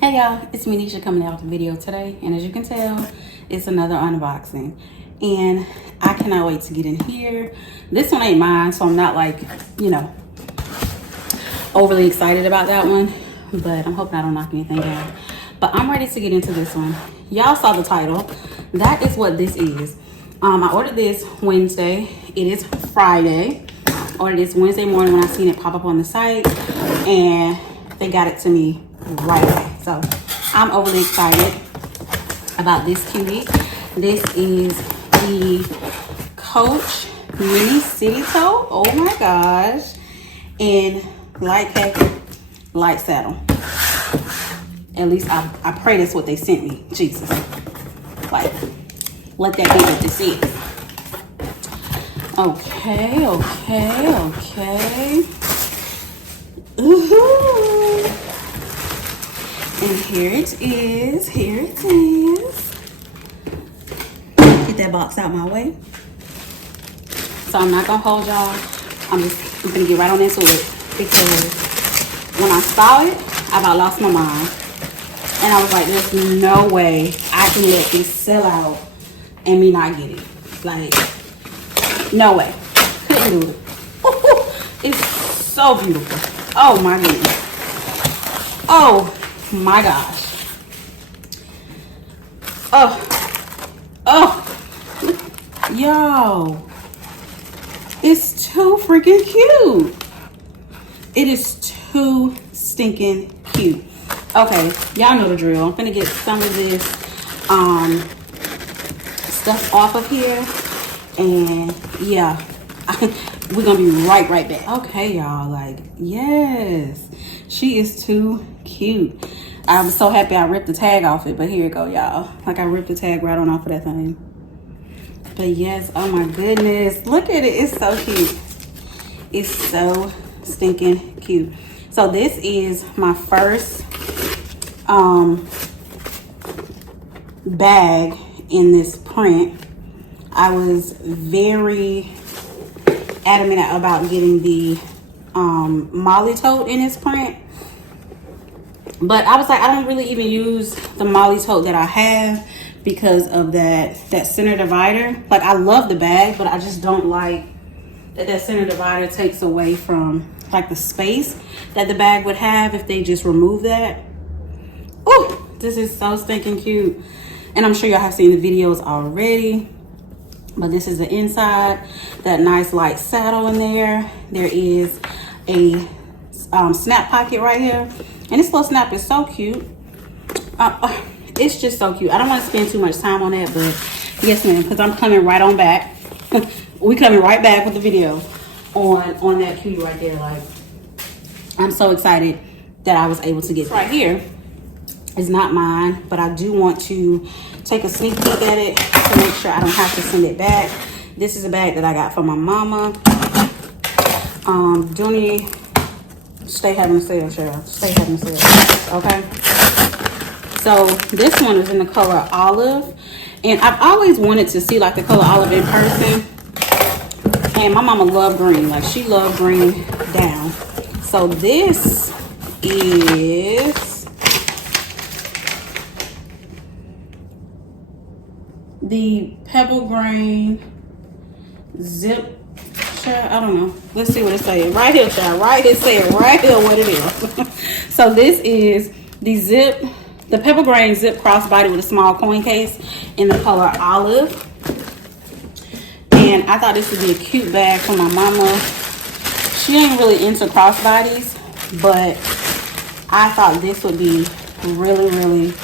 Hey y'all, it's me Nisha coming out with a video today, and as you can tell, it's another unboxing, and I cannot wait to get in here. This one ain't mine, so I'm not like, you know, overly excited about that one, but I'm hoping I don't knock anything down. But I'm ready to get into this one. Y'all saw the title. That is what this is. I ordered this Wednesday. It is Friday. I ordered this Wednesday morning when I seen it pop up on the site, and they got it to me right away. So I'm overly excited about this cutie. This is the Coach Mini City Tote. Oh my gosh. In light khaki, light saddle. At least I pray that's what they sent me. Jesus. Like, let that be what this is. Okay. Ooh. And here it is. Get that box out my way. So I'm not gonna hold y'all. I'm gonna get right on into it, because when I saw it, I about lost my mind. And I was like, there's no way I can let this sell out and me not get it. Like, no way. Couldn't do it. It's so beautiful. Oh my goodness. Oh my gosh. Yo, it's too freaking cute. It is too stinking cute. Okay, y'all know the drill. I'm gonna get some of this stuff off of here, and yeah, we're gonna be right back. Okay, y'all, like, yes, she is too cute. I'm so happy I ripped the tag off it, but here you go, y'all. Like, I ripped the tag right on off of that thing. But yes, oh my goodness, look at it. It's so cute. It's so stinking cute. So this is my first bag in this print. I was very adamant about getting the Molly tote in this print, but I was like, I don't really even use the Molly tote that I have because of that center divider. Like, I love the bag, but I just don't like that center divider takes away from like the space that the bag would have if they just remove that. Oh, this is so stinking cute. And I'm sure y'all have seen the videos already, but this is the inside. That nice light saddle in there. There is a snap pocket right here, and this little snap is so cute. It's just so cute. I don't want to spend too much time on that, but yes ma'am, because I'm coming right on back. We coming right back with the video on that cutie right there. Like, I'm so excited that I was able to get right here. It's not mine, but I do want to take a sneak peek at it to make sure I don't have to send it back. This is a bag that I got from my mama. Dooney, stay having a sale, Cheryl. Stay having a sale. Okay. So this one is in the color olive, and I've always wanted to see like the color olive in person. And my mama loved green. Like, she loved green down. So this is the Pebble Grain Zip. I don't know. Let's see what it says. Right here, child. Right here, say it right here what it is. So this is the Pebble Grain Zip Crossbody with a small coin case in the color olive. And I thought this would be a cute bag for my mama. She ain't really into crossbodies, but I thought this would be really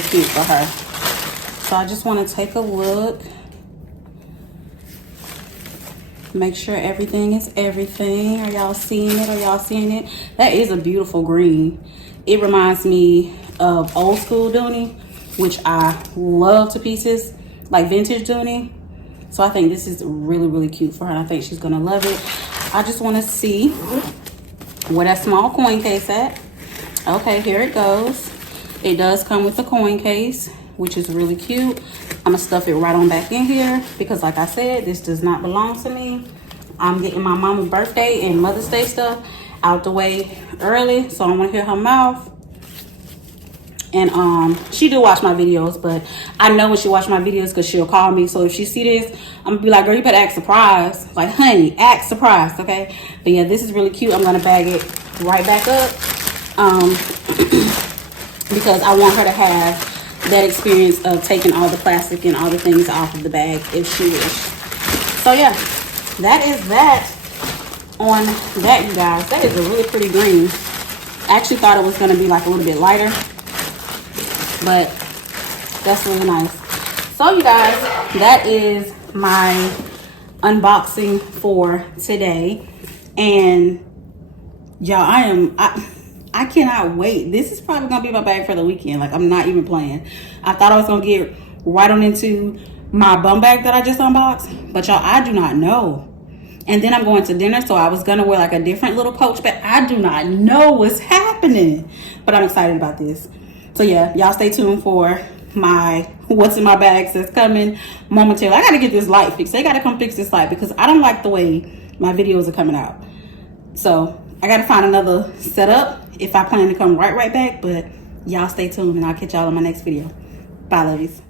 cute for her. So I just want to take a look, make sure everything is everything. Are y'all seeing it? That is a beautiful green. It reminds me of old school Dooney, which I love to pieces, like vintage Dooney. So I think this is really cute for her. I think she's gonna love it. I just want to see where that small coin case at. Okay, here it goes. It does come with a coin case, which is really cute. I'm gonna stuff it right on back in here because, like I said, this does not belong to me. I'm getting my mama's birthday and Mother's Day stuff out the way early, so I want to hear her mouth. And she do watch my videos, but I know when she watch my videos because she'll call me. So if she see this, I'm gonna be like, girl, you better act surprised. Like, honey, act surprised, okay? But yeah, this is really cute. I'm gonna bag it right back up because I want her to have that experience of taking all the plastic and all the things off of the bag if she wishes. So yeah, that is that on that, you guys. That is a really pretty green. I actually thought it was gonna be like a little bit lighter, but that's really nice. So you guys, that is my unboxing for today. And y'all, I cannot wait. This is probably gonna be my bag for the weekend. Like, I'm not even playing. I thought I was gonna get right on into my bum bag that I just unboxed, but y'all, I do not know. And then I'm going to dinner, so I was gonna wear like a different little Coach bag. I do not know what's happening, but I'm excited about this. So yeah, y'all stay tuned for my what's in my bags that's coming momentarily. I gotta get this light fixed. They gotta come fix this light because I don't like the way my videos are coming out. So I gotta find another setup if I plan to come right back. But y'all stay tuned and I'll catch y'all in my next video. Bye, lovies.